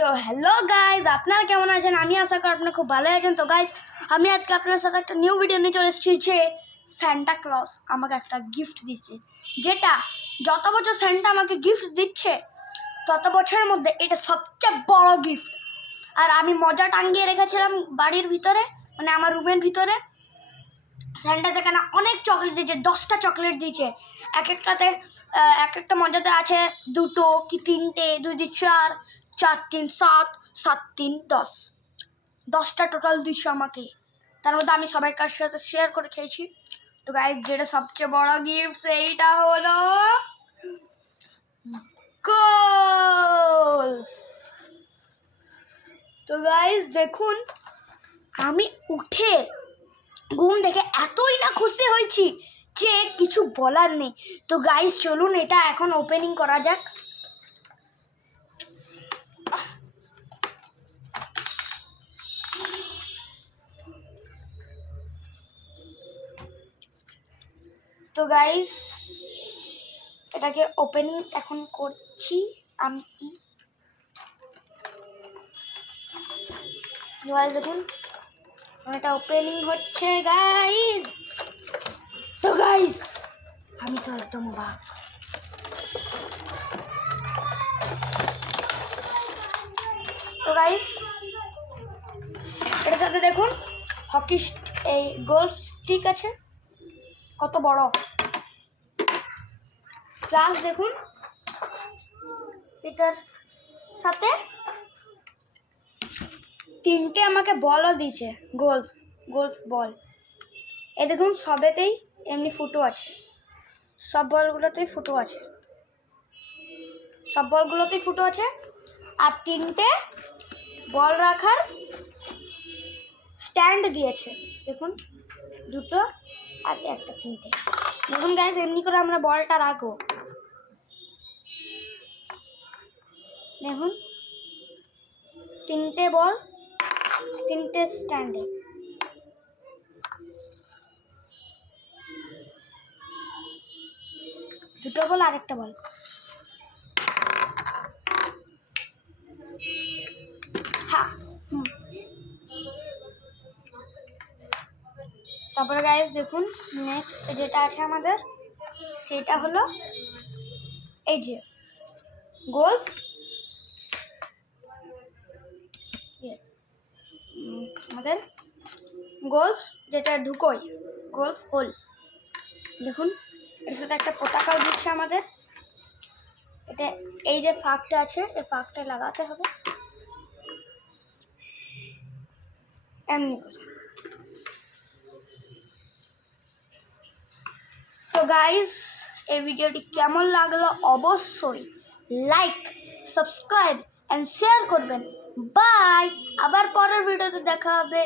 তো hello guys, আপনারা কেমন আছেন? আমি আশা করি আপনারা খুব ভালো আছেন। তো গাইজ, আমি আজকে আপনার সাথে একটা নিউ ভিডিও নিয়ে চলে এসেছি যে সান্টা ক্লজ আমাকে একটা গিফট দিচ্ছে, যেটা যত বছর সান্টা আমাকে গিফট দিচ্ছে তত বছরের মধ্যে এটা সবচেয়ে বড় গিফট। আর আমি মজা টাঙ্গিয়ে রেখেছিলাম বাড়ির ভিতরে, মানে আমার রুমের ভিতরে। সান্টা যেখানে অনেক চকলেট দিয়েছে, 10টা চকলেট দিয়েছে। এক একটা মজাতে আছে 2টো কি 3টে, 2 2 4, 4 3 7, 7 3 10, 10টা টোটাল দিচ্ছে আমাকে। তার মধ্যে আমি সবাই কার সাথে শেয়ার করে খেয়েছি। তো গাইজ, যেটা সবচেয়ে বড় গিফট সেইটা হলো গোল্ফ। তো গাইজ দেখুন, আমি উঠে ঘুম দেখে এতই না খুশি হয়েছি যে কিছু বলার নেই। তো গাইজ চলুন এটা এখন ওপেনিং করা যাক। তো গাইজ এটাকে ওপেনিং এখন করছি আমি। গাইজ দেখুন এটা ওপেনিং হচ্ছে গাইজ। তো গাইজ আমি তো একদম বাক। তো গাইজ এটার সাথে দেখুন হকি এই গোল্ফ স্টিক আছে, কত বড়। প্লাস দেখুন এটার সাথে 3টে আমাকে বলও দিয়েছে, গোল্ফ বল। এ দেখুন সবেতেই এমনি ফুটো আছে, সব বলগুলোতেই ফুটো আছে, আর 3টে বল রাখার স্ট্যান্ড দিয়েছে। দেখুন 2টো আর একটা 3টে। দেখুন গাইজ এমনি করে আমরা বলটা রাখবো। দেখুন 3টে বল, 3টে স্ট্যান্ডে। দুটো বল আর একটা বল। হ্যাঁ, তারপরে গাইজ দেখুন নেক্সট যেটা আছে আমাদের, সেটা হলো এই যে গোল্ফ আমাদের গোল্ফ যেটা ঢুকোই, গোল্ফ হোল। দেখুন এর সাথে একটা পতাকাও দিচ্ছে আমাদের। এটা এই যে ফাঁকটা আছে, এই ফাঁকটা লাগাতে হবে এমনি করে। তো গাইস এই ভিডিওটি কেমন লাগলো অবশ্যই লাইক, সাবস্ক্রাইব অ্যান্ড শেয়ার করবেন। বাই, আবার পরের ভিডিওতে দেখা হবে।